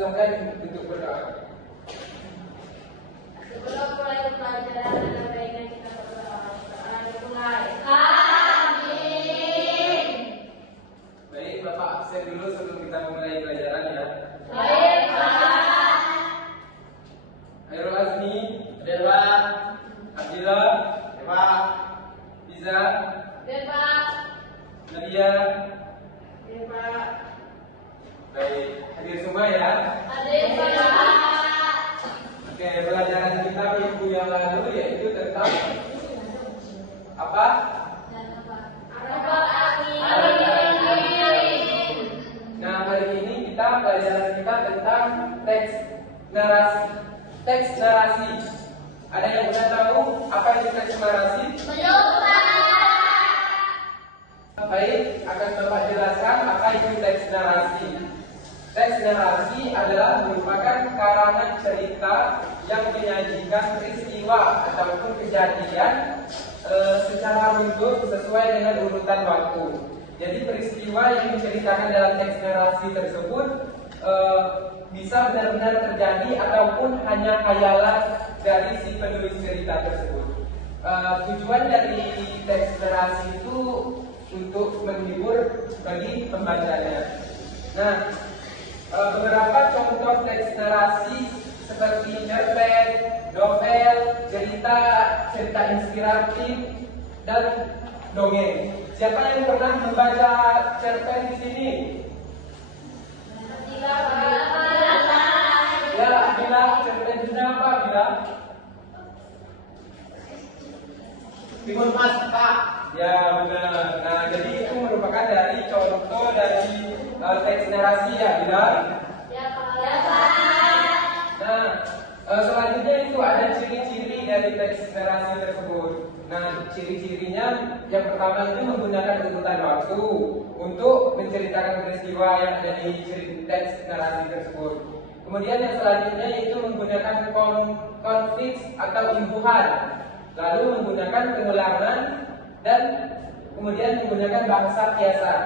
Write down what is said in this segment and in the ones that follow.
silakan untuk berdoa. Sebelum mulai pelajaran, ada baiknya kita berdoa. Mulai. Baik, Bapak absen dulu sebelum kita memulai pelajaran ya. Baik, Pak. Khairul Azmi, Dewa, Abdillah, Dewa, Iza, Dewa. Nadia. Dewa. Baik, hadir semua ya. Hadir, Pak. Oke, pelajaran kita minggu yang lalu yaitu tentang apa? Nah, hari ini pelajaran kita tentang teks narasi. Teks narasi. Ada yang sudah tahu apa itu teks narasi? Belum, Pak. Baik, akan Bapak jelaskan apa itu teks narasi. Teks narasi adalah merupakan karangan cerita yang menyajikan peristiwa ataupun kejadian secara runtuh sesuai dengan urutan waktu. Jadi peristiwa yang diceritakan dalam teks narasi tersebut bisa benar-benar terjadi ataupun hanya khayalan dari si penulis cerita tersebut. Tujuan dari teks narasi itu untuk menghibur bagi pembacanya. Nah, beberapa contoh teks narasi seperti cerpen, novel, cerita inspiratif, dan dongeng. Siapa yang pernah membaca cerpen di sini? Ya, Bila cerpen apa Bila? Timun Mas, Pak. Ya, benar. Nah, jadi itu merupakan dari contoh dari teks narasi ya, Bila. Ya, Pak. Nah, selanjutnya itu ada ciri-ciri dari teks narasi tersebut. Nah, ciri-cirinya yang pertama itu menggunakan urutan waktu untuk menceritakan peristiwa yang ada di teks narasi tersebut. Kemudian yang selanjutnya itu menggunakan konflik atau imbuhan, lalu menggunakan pengulangan dan kemudian menggunakan bahasa kiasan.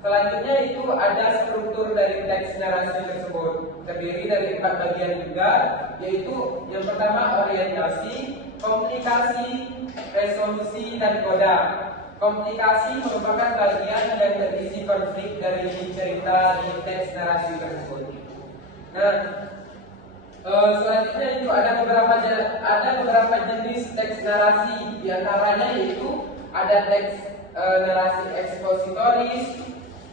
Selanjutnya itu ada struktur dari teks narasi tersebut, terdiri dari 4 bagian juga, yaitu yang pertama orientasi, komunikasi, resolusi, dan koda. Komunikasi merupakan bagian yang berisi konflik dari cerita di teks narasi tersebut. Nah, selanjutnya itu ada beberapa jenis teks narasi, di antaranya yaitu ada teks narasi ekspositoris.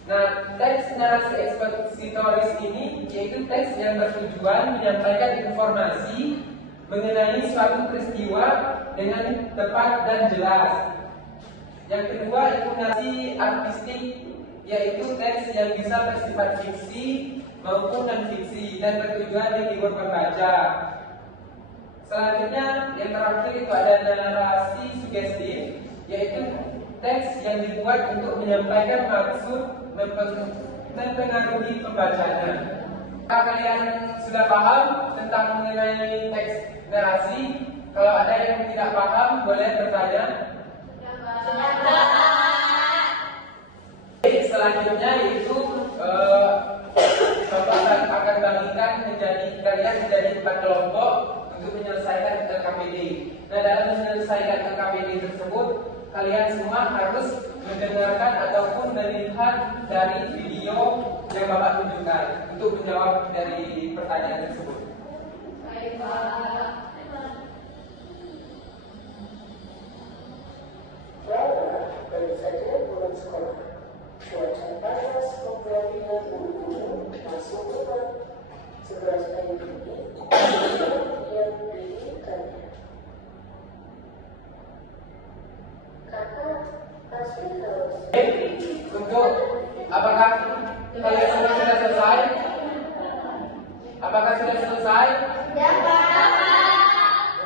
Nah, teks narasi ekspositoris ini yaitu teks yang bertujuan menyampaikan informasi mengenai suatu peristiwa dengan tepat dan jelas. Yang kedua itu narasi artistik, yaitu teks yang bisa bersifat fiksi maupun non fiksi dan bertujuan menghibur pembaca. Selanjutnya yang terakhir itu ada narasi sugestif, yaitu teks yang dibuat untuk menyampaikan maksud mempengaruhi pembacanya. Apakah kalian sudah paham tentang mengenai teks narasi? Kalau ada yang tidak paham boleh bertanya. Selanjutnya itu Bapak akan bagikan kalian menjadi 4 kelompok untuk menyelesaikan LKPD. Nah, dalam menyelesaikan LKPD tersebut kalian semua harus mendengarkan ataupun melihat dari video yang Bapak tunjukkan untuk menjawab dari pertanyaan tersebut. Baik, Pak. Baru saja pulang sekolah. Cuaca panas membuat dia buru-buru masuk rumah. 11 kayu ini yang diberikannya. Kakak pasti harus. Untuk apakah kalian semua sudah selesai? Apakah sudah selesai? Ya, Pak.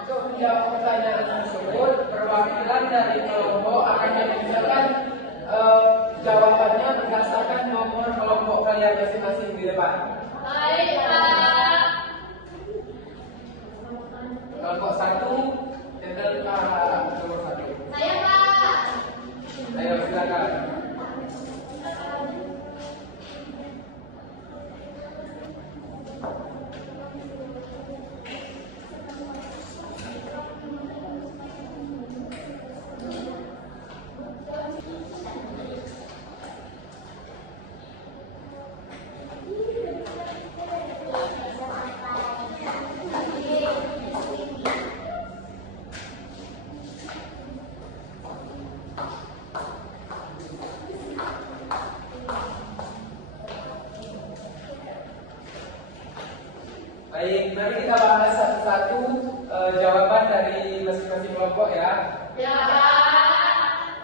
Untuk menjawab pertanyaan tersebut, perwakilan dari kelompok akan menunjukkan jawabannya berdasarkan nomor kelompok kalian masing-masing di depan. Baik, Pak. Kelompok 1, tinggal nomor 1. Saya, Pak. Ayo silakan. Nanti kita bahas satu-satu jawaban dari masing-masing kelompok ya. Ya.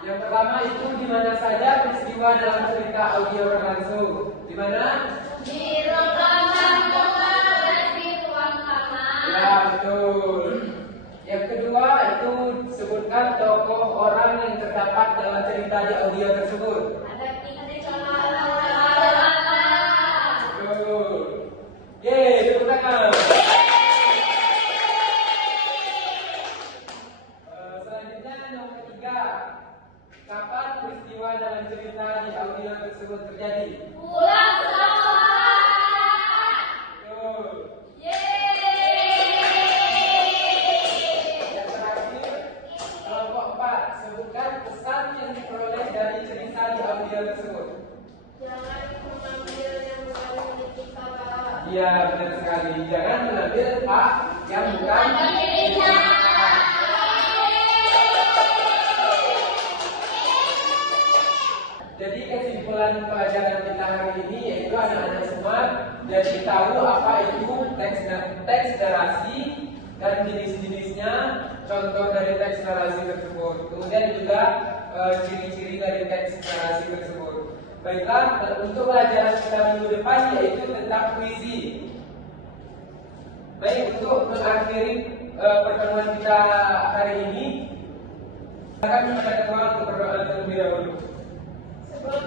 Yang pertama itu di mana saja peristiwa dalam cerita audio berlangsung? Di mana? Di ruangan kamar dan di ruang kamar. Ya, betul. Yang kedua itu sebutkan tokoh orang yang terdapat dalam cerita di audio tersebut. Ada kita di ruangan. Betul. Yeay, tepuk tangan. Selanjutnya nomor ketiga. Kapan peristiwa dalam cerita di audio tersebut terjadi? Pulang sekolah. Betul. Yeay. Yang terakhir, kelompok 4. Sebutkan pesan yang diperoleh dari cerita di audio tersebut. Jangan mengambil yang bukan milik kita, Pak. Iya, benar sekali. Jangan mengambil hak yang bukan miliknya. Jadi kesimpulan pelajaran kita hari ini yaitu anak-anak semua jadi tahu apa itu teks narasi dan jenis-jenisnya, contoh dari teks narasi tersebut. Kemudian juga ciri-ciri dari teks narasi tersebut. Baiklah, untuk pelajaran kita minggu depan yaitu tentang puisi. Baik, untuk mengakhiri pertemuan kita hari ini, akan kepada ketua untuk berdoa terlebih dahulu. Sebelum